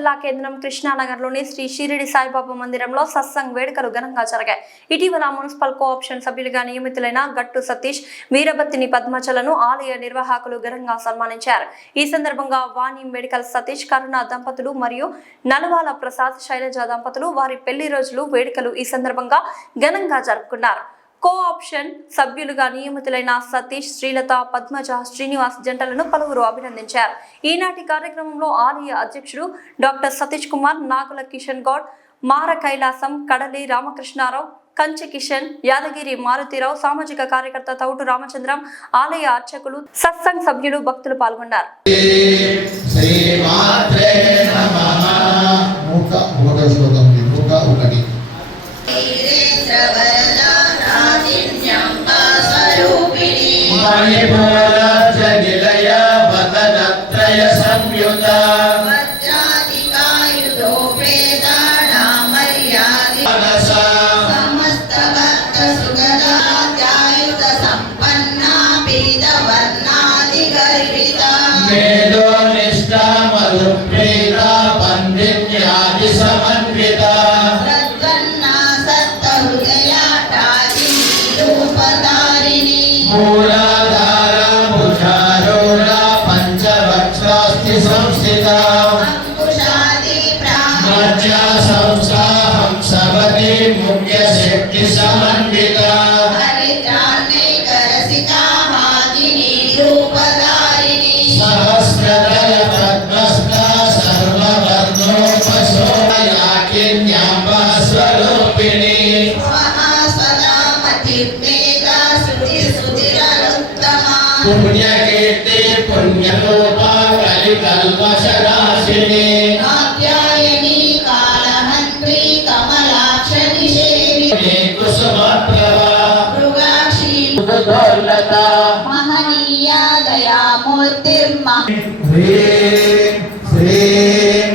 జిల్లా కేంద్రం కృష్ణానగర్లోని శ్రీ షిరిడి సాయిబాబా మందిరంలో సత్సంగ్ వేడుకలు ఘనంగా జరిగాయి. ఇటీవల మున్సిపల్ కోఆప్షన్ సభ్యులుగా నియమితులైన గట్టు సతీష్, వీరబత్తిని పద్మచలను ఆలయ నిర్వాహకులు ఘనంగా సన్మానించారు. ఈ సందర్భంగా వాణి మెడికల్ సతీష్, కరుణ దంపతులు మరియు నలవాల ప్రసాద్, శైలజ దంపతులు వారి పెళ్లి రోజులు వేడుకలు ఈ సందర్భంగా ఘనంగా జరుపుకున్నారు. కోఆప్షన్ సభ్యులుగా నియమితులైన సతీష్, శ్రీలత, పద్మజ, శ్రీనివాస్ జంటలను పలువురు అభినందించారు. ఈనాటి కార్యక్రమంలో ఆలయ అధ్యక్షుడు డాక్టర్ సతీష్ కుమార్, నాగుల కిషన్ గౌడ్, మార కైలాసం, కడలి రామకృష్ణారావు, కంచె కిషన్, యాదగిరి మారుతిరావు, సామాజిక కార్యకర్త తౌటు రామచంద్రం, ఆలయ అర్చకులు, సత్సంగ్ సభ్యులు, భక్తులు పాల్గొన్నారు. महनीया दयामूर्तिर्मा श्रीं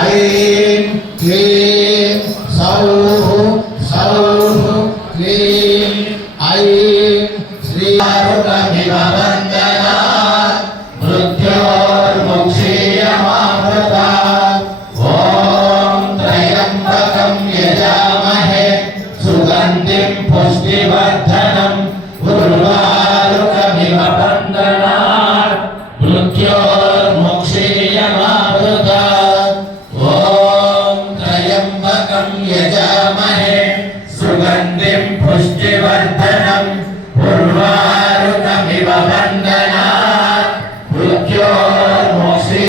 ऐं क्लीं सौः सौः क्लीं ऐं श्रीरुकमिव वन्दनात् मृत्योर्मुक्षीयमामृतात् ॐ त्र्यम्बकं यजामहे सुगन्धिं पुष्टिवर्धनम् उर्वारुकमिव वन्दनात् मृत्योर्मुक्षीयमामृतात् ॐ त्र्यम्बकं यजामहे सुगन्धिं पुष्टिवर्धनम् उर्वारुकमिव वन्दनात् मृत्योर्मुक्षी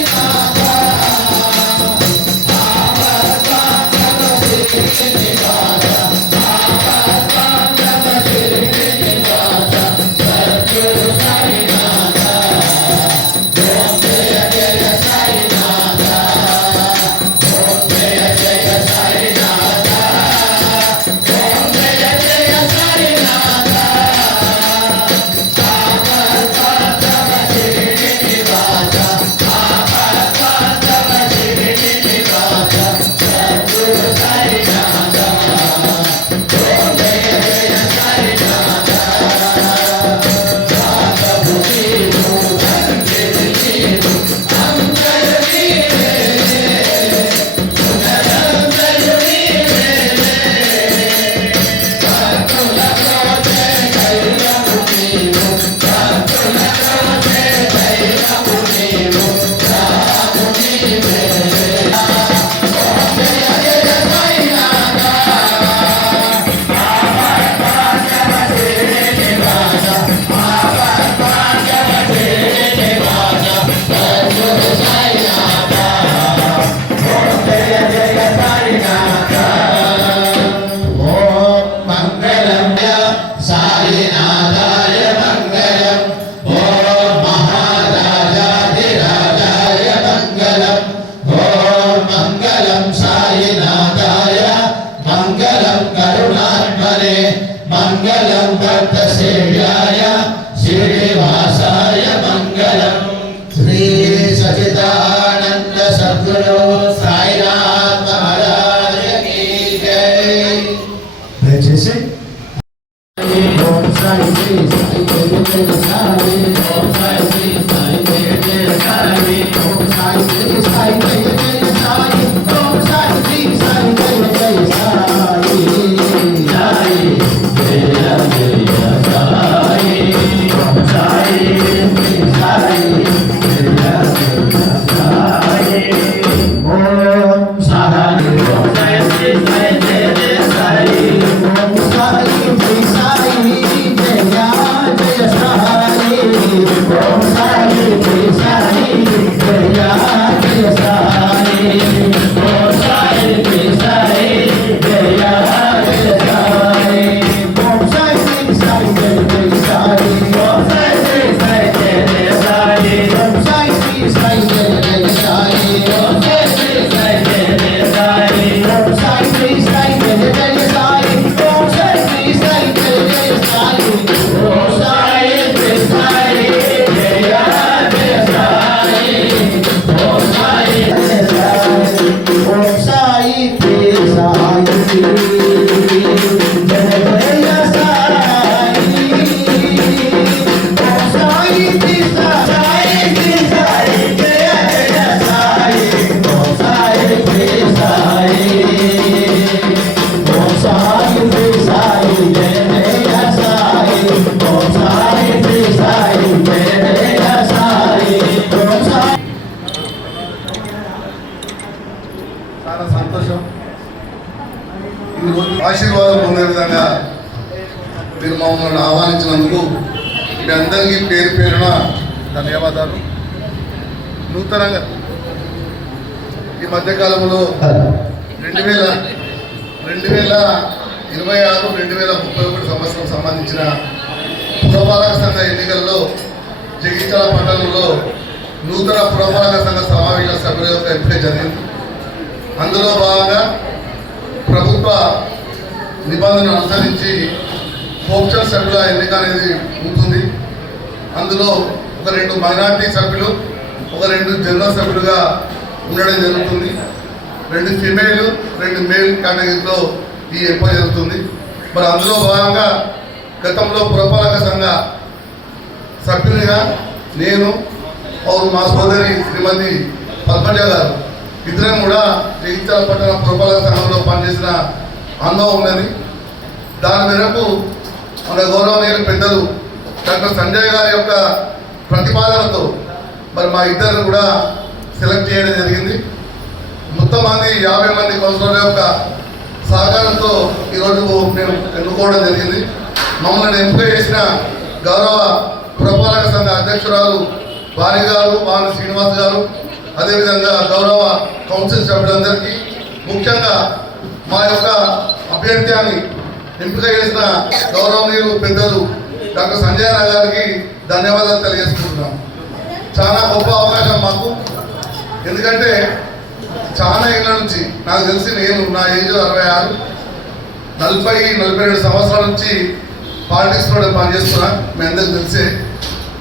मंगलम भक्त सेव्याय श्रीनिवासाय मंगलम श्री सच्चिदानंद सद्गुरु साईनाथ महाराज की जय। जैसे ओम साई श्री साई जय साई ओम साई श्री साई जय साई ओम साई श्री साई जय साई సంతోషం. ఈరోజు ఆశీర్వాదం పొందే విధంగా మీరు మమ్మల్ని ఆహ్వానించినందుకు మీ అందరికీ పేరు పేరున ధన్యవాదాలు. నూతనంగా ఈ మధ్యకాలంలో 2026-2031 సంవత్సరం సంబంధించిన పురపాలక సంఘ ఎన్నికల్లో జగిత్యాల పట్టణంలో నూతన పురపాలక సంఘ సమావేశ సభ్యుల యొక్క ఎంపిక జరిగింది. అందులో భాగంగా ప్రభుత్వ నిబంధనలు అనుసరించి పోప్చర్ సభ్యుల ఎన్నిక అనేది ఉంటుంది. అందులో ఒక 2 మైనార్టీ సభ్యులు, ఒక 2 జనరల్ సభ్యులుగా ఉండడం జరుగుతుంది. 2 ఫిమేల్, 2 మేల్ కేటగిరీలో ఈ ఎంపిక జరుగుతుంది. మరి అందులో భాగంగా గతంలో పురపాలక సంఘ సభ్యునిగా నేను మా సోదరి శ్రీమతి పద్మజ గారు ఇద్దరం కూడా జగిత్యాల పట్టణ పురపాలక సంఘంలో పనిచేసిన అనుభవం ఉన్నది. దాని మేరకు మన గౌరవనీయులు పెద్దలు డాక్టర్ సంజయ్ గారి యొక్క ప్రతిపాదనతో మరి మా ఇద్దరిని కూడా సెలెక్ట్ చేయడం జరిగింది. మొత్తం 50 మంది కౌన్సిలర్ల యొక్క సహకారంతో ఈరోజు మేము ఎన్నుకోవడం జరిగింది. మమ్మల్ని ఎంపిక చేసిన గౌరవ పురపాలక సంఘ అధ్యక్షురాలు వాణి గారు, వాణి శ్రీనివాస్ గారు, అదేవిధంగా గౌరవ కౌన్సిల్ సభ్యులందరికీ, ముఖ్యంగా మా యొక్క అభ్యర్థ్యాన్ని ఎంపిక చేసిన గౌరవనీయులు పెద్దలు డాక్టర్ సంజయ్ గారికి ధన్యవాదాలు తెలియజేసుకుంటున్నాం. చాలా గొప్ప అవకాశం మాకు. ఎందుకంటే చాలా ఏళ్ళ నుంచి నాకు తెలిసి నేను నా ఏజ్ 66, 40-42 సంవత్సరాల నుంచి పాలిటిక్స్లో పనిచేస్తున్నా. మీ అందరికి తెలిసే,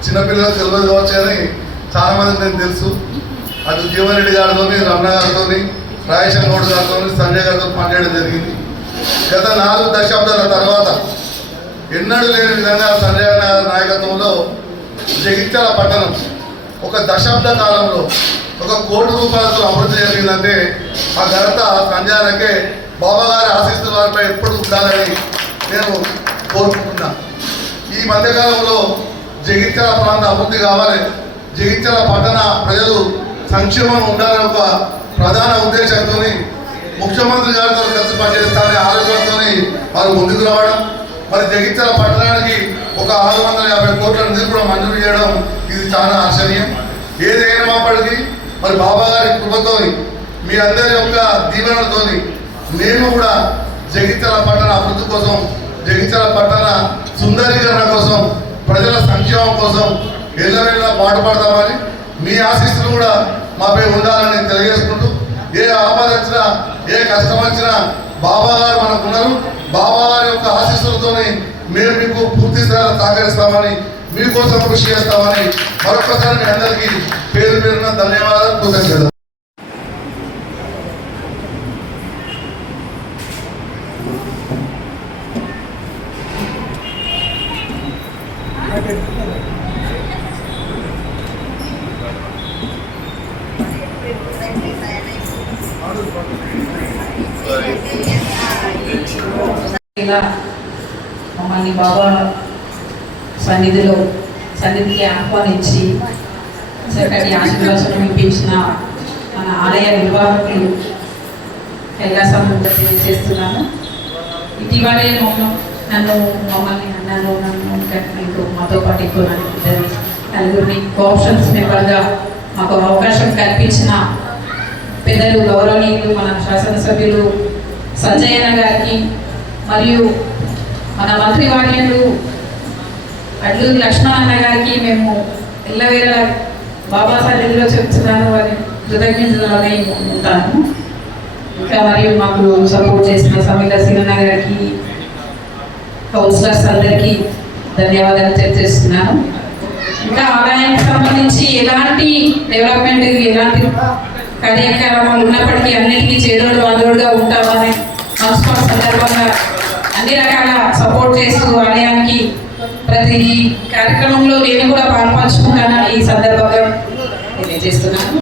చిన్నపిల్లలకు తెలియదు కావచ్చు కానీ చాలామందికి నేను తెలుసు. అటు జీవన్ రెడ్డి గారితో, రమణ గారితో, రాజేశం గౌడ్ గారితో, సంజయ్ గారితో పనిచేయడం జరిగింది. గత 4 దశాబ్దాల తర్వాత ఎన్నడూ లేని విధంగా సంజయ్ గారి నాయకత్వంలో జగిత్యాల పట్టణం ఒక దశాబ్ద కాలంలో 1 కోటి రూపాయలతో అభివృద్ధి జరిగిందంటే ఆ ఘనత సంజయానకే, బాబా గారి ఆశీస్సుల వారిపై ఎప్పుడు ఉండాలని నేను కోరుకుంటున్నా. ఈ మధ్యకాలంలో జగిత్యాల ప్రాంత అభివృద్ధి కావాలి, జగిత్యాల పట్టణ ప్రజలు సంక్షేమంగా ఉండాలని ఒక ప్రధాన ఉద్దేశంతో ముఖ్యమంత్రి గారితో కలిసి పనిచేస్తారనే ఆలోచనతో వారు ముందుకు రావడం, మరి జగిత్యాల పట్టణానికి ఒక 650 కోట్ల నిధులు కూడా మంజూరు చేయడం ఇది చాలా ఆశ్చర్యం. ఏదైనప్పటికీ మరి బాబా గారి కృపతో, మీ అందరి యొక్క దీవెనలతో మేము కూడా జగిత్యాల పట్టణ అభివృద్ధి కోసం, జగిత్యాల పట్టణ సుందరీకరణ కోసం, ప్రజల సంక్షేమం కోసం ఎల్లవేళలా పాటుపడతామని, మీ ఆశీస్సులు కూడా మాపై ఉండాలని తెలియజేసుకుంటూ, ఏ ఆపద వచ్చినా, ఏ కష్టం వచ్చినా బాబా గారు మనకు ఉన్నారు. బాబా గారి యొక్క ఆశీస్సులతో మేము మీకు పూర్తి స్థాయిలో సహకరిస్తామని, మీకోసం కృషి చేస్తామని మరొకసారి మీ అందరికీ పేరు పేరున ధన్యవాదాలు, కృతజ్ఞతలు. ఇలా మమ్మల్ని బాబా సన్నిధికి ఆహ్వానించి చక్కటి ఆశీర్వాదం ఇప్పించిన మన ఆలయ నిర్వాహకులు కైలాసం చేస్తున్నాను. ఇటీవలే నన్ను మాతో పాటు ఇంకో నలుగురిని కోఆప్షన్స్ మెంబర్గా మాకు అవకాశం కల్పించిన పెద్దలు గౌరవనీయులు మన శాసనసభ్యులు సంజయ్ గారికి, మరియు మన మంత్రివర్యులు అడ్లూరి లక్ష్మణ గారికి మేము ఎల్లవేళ బాబా సన్నిధిలో చెప్తున్నాను, వారి కృతజ్ఞతలనే ఉంటాను. ఇంకా మరియు మాకు సపోర్ట్ చేసిన సమీర సీనన్న గారికి, కౌన్సిలర్స్ అందరికీ ధన్యవాదాలు తెలియజేస్తున్నాను. ఇంకా ఆలయానికి సంబంధించి ఎలాంటి డెవలప్మెంట్, ఎలాంటి కార్యక్రమాలు ఉన్నప్పటికీ అన్నిటికీ చేదోడుగా ఉంటామని మున్సిపల్ సందర్భంగా అన్ని రకాల సపోర్ట్ చేస్తూ ఆలయానికి ప్రతి కార్యక్రమంలో నేను కూడా పాల్పంచుకుంటానని ఈ సందర్భంగా తెలియజేస్తున్నాను.